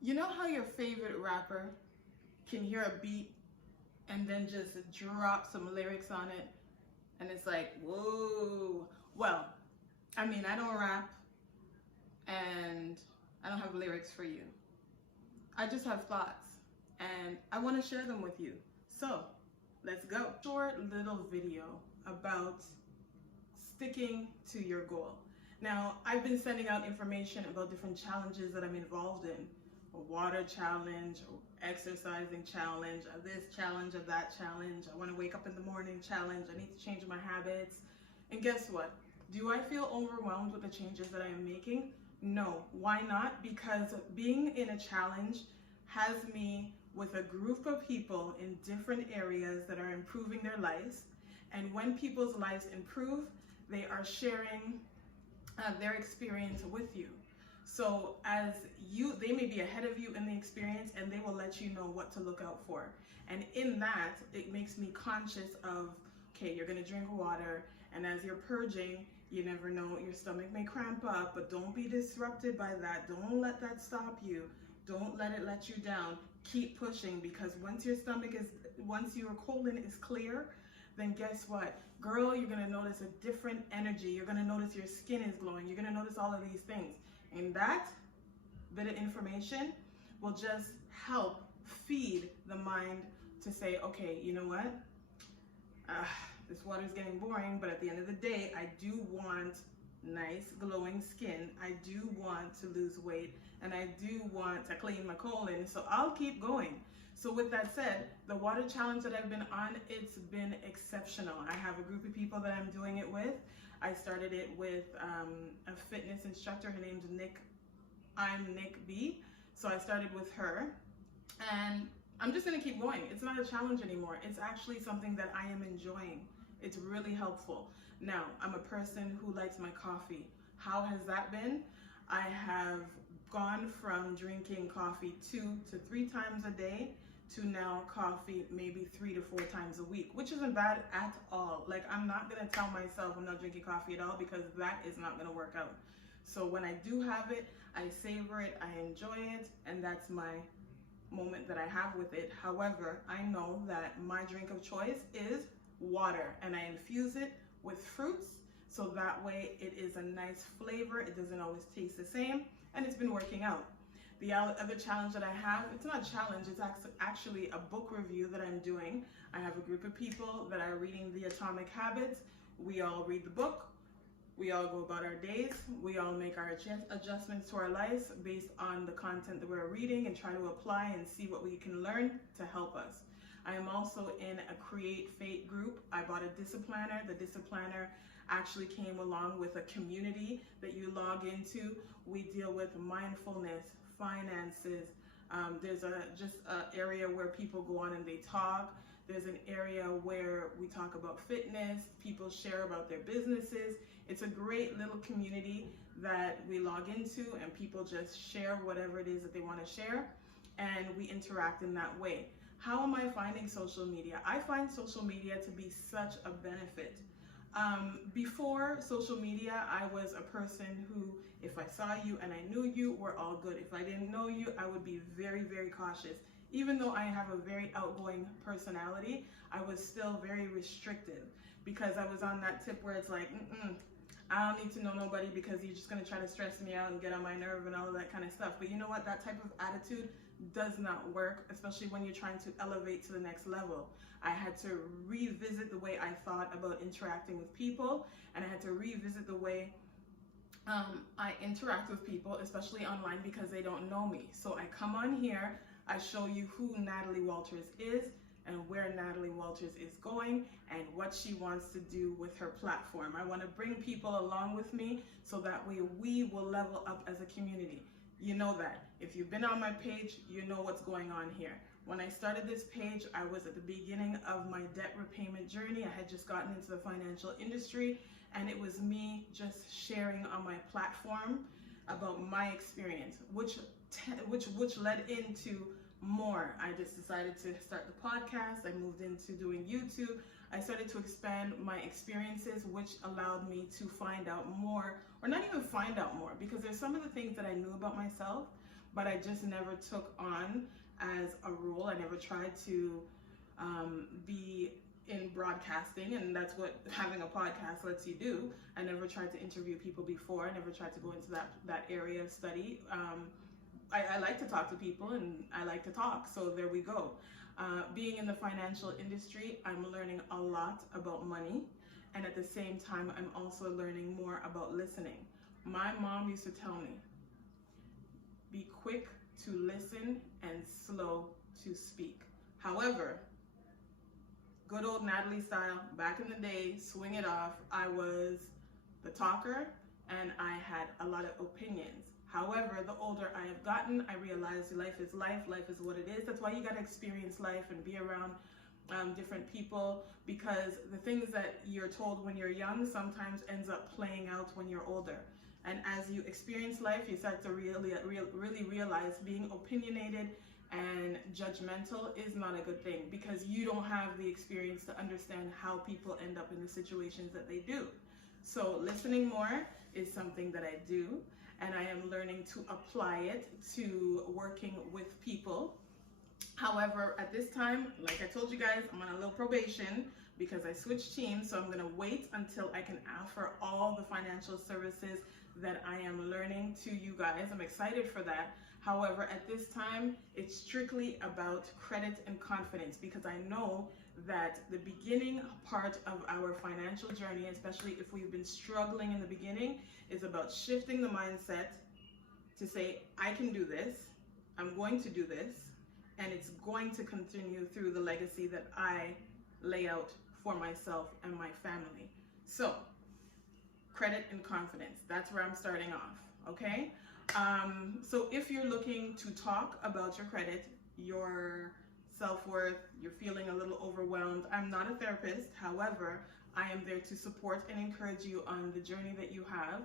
You know how your favorite rapper can hear a beat and then just drop some lyrics on it and it's like, whoa. Well, I mean, I don't rap and I don't have lyrics for you. I just have thoughts and I want to share them with you. So let's go. Short little video about sticking to your goal. Now, I've been sending out information about different challenges that I'm involved in. A water challenge, exercising challenge, this challenge, or that challenge. I want to wake up in the morning challenge. I need to change my habits. And guess what? Do I feel overwhelmed with the changes that I am making? No. Why not? Because being in a challenge has me with a group of people in different areas that are improving their lives. And when people's lives improve, they are sharing their experience with you. So they may be ahead of you in the experience and they will let you know what to look out for. And in that, it makes me conscious of, okay, you're gonna drink water, and as you're purging, you never know, your stomach may cramp up, but don't be disrupted by that. Don't let that stop you. Don't let it let you down. Keep pushing, because once your colon is clear, then guess what? Girl, you're gonna notice a different energy. You're gonna notice your skin is glowing. You're gonna notice all of these things. And that bit of information will just help feed the mind to say, okay, you know what? This water is getting boring, but at the end of the day, I do want nice glowing skin. I do want to lose weight, and I do want to clean my colon, so I'll keep going. So with that said, the water challenge that I've been on, it's been exceptional. I have a group of people that I'm doing it with. I started it with a fitness instructor. Her name's Nick. I'm Nick B. So I started with her, and I'm just gonna keep going. It's not a challenge anymore. It's actually something that I am enjoying. It's really helpful. Now, I'm a person who likes my coffee. How has that been? I have gone from drinking coffee 2 to 3 times a day to now coffee maybe 3 to 4 times a week, which isn't bad at all. Like, I'm not gonna tell myself I'm not drinking coffee at all, because that is not gonna work out. So when I do have it, I savor it, I enjoy it, and that's my moment that I have with it. However, I know that my drink of choice is water, and I infuse it with fruits, so that way it is a nice flavor. It doesn't always taste the same, and it's been working out. The other challenge that I have, it's not a challenge, it's actually a book review that I'm doing. I have a group of people that are reading The Atomic Habits. We all read the book. We all go about our days. We all make our adjustments to our lives based on the content that we're reading, and try to apply and see what we can learn to help us. I am also in a Create Fate group. I bought a Discipliner. The Discipliner actually came along with a community that you log into. We deal with mindfulness, finances. There's just an area where people go on and they talk. There's an area where we talk about fitness. People share about their businesses. It's a great little community that we log into, and people just share whatever it is that they want to share, and we interact in that way. How am I finding social media? I find social media to be such a benefit. Before social media, I was a person who, if I saw you and I knew you, we're all good. If I didn't know you, I would be very, very cautious. Even though I have a very outgoing personality, I was still very restrictive, because I was on that tip where it's like, I don't need to know nobody, because you're just gonna try to stress me out and get on my nerve and all of that kind of stuff. But you know what? That type of attitude does not work, especially when you're trying to elevate to the next level. I had to revisit the way I thought about interacting with people, and I had to revisit the way I interact with people, especially online, because they don't know me. So I come on here, I show you who Natalie Walters is, and where Natalie Walters is going, and what she wants to do with her platform. I want to bring people along with me, so that way we will level up as a community. You know that. If you've been on my page, you know what's going on here. When I started this page, I was at the beginning of my debt repayment journey. I had just gotten into the financial industry, and it was me just sharing on my platform about my experience, which led into more. I just decided to start the podcast. I moved into doing YouTube. I started to expand my experiences, which allowed me to find out more, or not even find out more, because there's some of the things that I knew about myself, but I just never took on as a role. I never tried to be in broadcasting, and that's what having a podcast lets you do. I never tried to interview people before. I never tried to go into that area of study. I like to talk to people, and I like to talk, so there we go. Being in the financial industry, I'm learning a lot about money, and at the same time, I'm also learning more about listening. My mom used to tell me, be quick to listen and slow to speak. However, good old Natalie style, back in the day, swing it off, I was the talker and I had a lot of opinions. However, the older I have gotten, I realized life is life is what it is. That's why you gotta experience life and be around different people, because the things that you're told when you're young sometimes ends up playing out when you're older. And as you experience life, you start to really realize being opinionated and judgmental is not a good thing, because you don't have the experience to understand how people end up in the situations that they do. So listening more is something that I do, and I am learning to apply it to working with people. However, at this time, like I told you guys, I'm on a little probation because I switched teams, so I'm going to wait until I can offer all the financial services that I am learning to you guys. I'm excited for that. However, at this time, it's strictly about credit and confidence, because I know that the beginning part of our financial journey, especially if we've been struggling in the beginning, is about shifting the mindset to say, I can do this, I'm going to do this, and it's going to continue through the legacy that I lay out for myself and my family. So, credit and confidence, that's where I'm starting off, okay? So if you're looking to talk about your credit, your self-worth, you're feeling a little overwhelmed, I'm not a therapist. However, I am there to support and encourage you on the journey that you have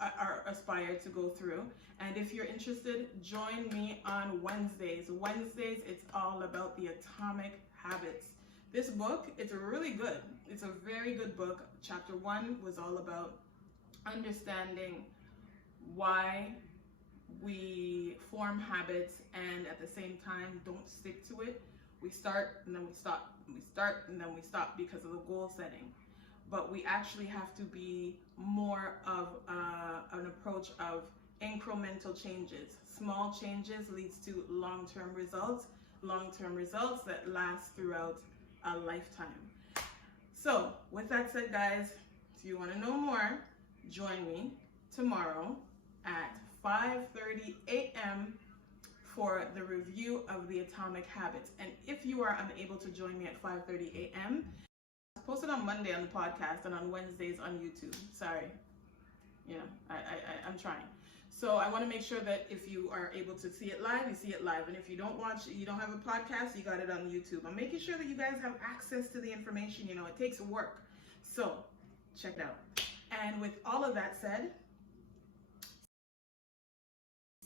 are aspired to go through. And if you're interested, join me on Wednesdays. Wednesdays, it's all about the atomic habits. This book, it's really good. It's a very good book. Chapter 1 was all about understanding why we form habits and at the same time don't stick to it. We start and then we stop. We start and then we stop because of the goal setting. But we actually have to be more of an approach of incremental changes. Small changes leads to long-term results that last throughout a lifetime. So with that said, guys, if you want to know more, join me tomorrow at 5:30 a.m. for the review of the Atomic Habits. And if you are unable to join me at 5:30 a.m., it's posted on Monday on the podcast and on Wednesdays on YouTube. Sorry, I'm trying. So I want to make sure that if you are able to see it live, you see it live. And if you don't have a podcast, you got it on YouTube. I'm making sure that you guys have access to the information. It takes work. So check it out. And with all of that said,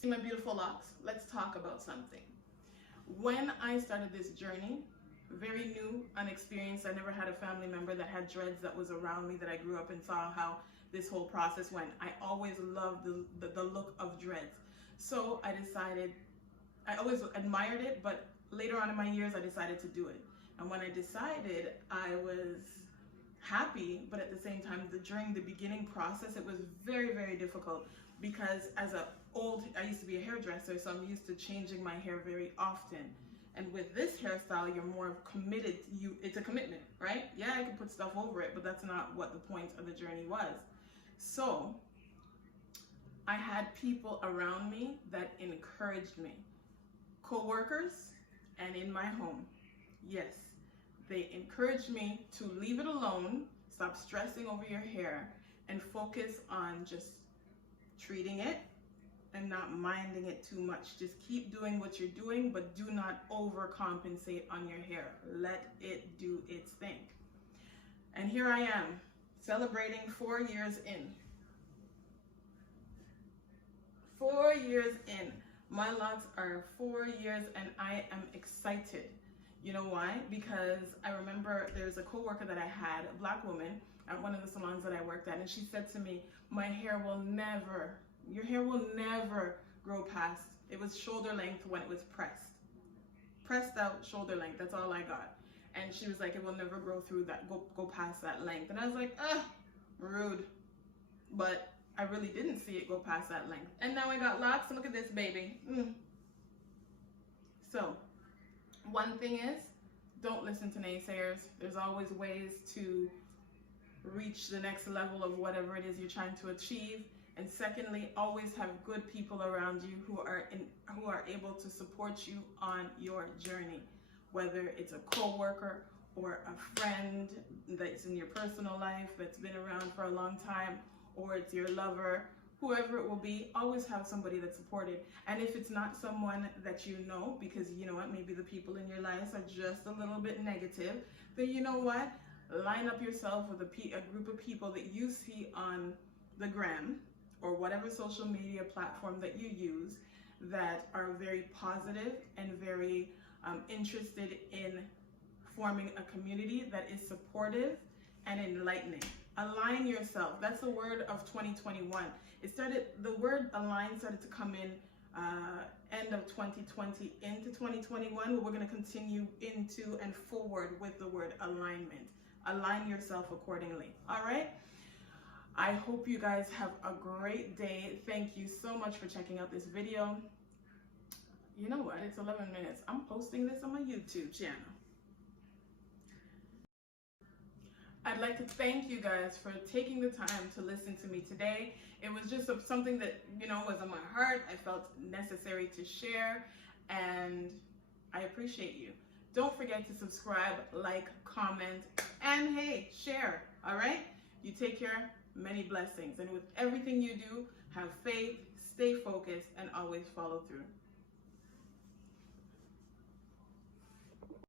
see my beautiful locks? Let's talk about something. When I started this journey, very new, unexperienced, I never had a family member that had dreads that was around me, that I grew up and saw how this whole process went. I always loved the look of dreads. So I always admired it, but later on in my years, I decided to do it. And when I decided, I was happy, but at the same time, during the beginning process, it was very, very difficult, because I used to be a hairdresser, so I'm used to changing my hair very often. And with this hairstyle, you're more committed. It's a commitment, right? Yeah, I can put stuff over it, but that's not what the point of the journey was. So I had people around me that encouraged me. Co-workers and in my home. Yes, they encouraged me to leave it alone, stop stressing over your hair, and focus on just treating it and not minding it too much. Just keep doing what you're doing, but do not overcompensate on your hair. Let it do its thing. And here I am, celebrating 4 years in. 4 years in. My locks are 4 years and I am excited. You know why? Because I remember there's a coworker that I had, a black woman, at one of the salons that I worked at, and she said to me, your hair will never grow past. It was shoulder length when it was pressed out shoulder length. That's all I got. And she was like, it will never grow through that, go past that length. And I was like, rude. But I really didn't see it go past that length. And now I got locks. Look at this baby. So one thing is, don't listen to naysayers. There's always ways to reach the next level of whatever it is you're trying to achieve. And secondly, always have good people around you who are able to support you on your journey, whether it's a co-worker or a friend that's in your personal life that's been around for a long time, or it's your lover, whoever it will be. Always have somebody that's supported. And if it's not someone that you know, because you know what, maybe the people in your lives are just a little bit negative, then you know what, line up yourself with a group of people that you see on the gram or whatever social media platform that you use that are very positive and very interested in forming a community that is supportive and enlightening. Align yourself. That's the word of 2021. The word align started to come in end of 2020 into 2021, but we're going to continue into and forward with the word alignment. Align yourself accordingly. All right? I hope you guys have a great day. Thank you so much for checking out this video. You know what? It's 11 minutes. I'm posting this on my YouTube channel. I'd like to thank you guys for taking the time to listen to me today. It was just something that, you know, was on my heart. I felt necessary to share, and I appreciate you. Don't forget to subscribe, like, comment, and hey, share, all right? You take care. Many blessings. And with everything you do, have faith, stay focused, and always follow through.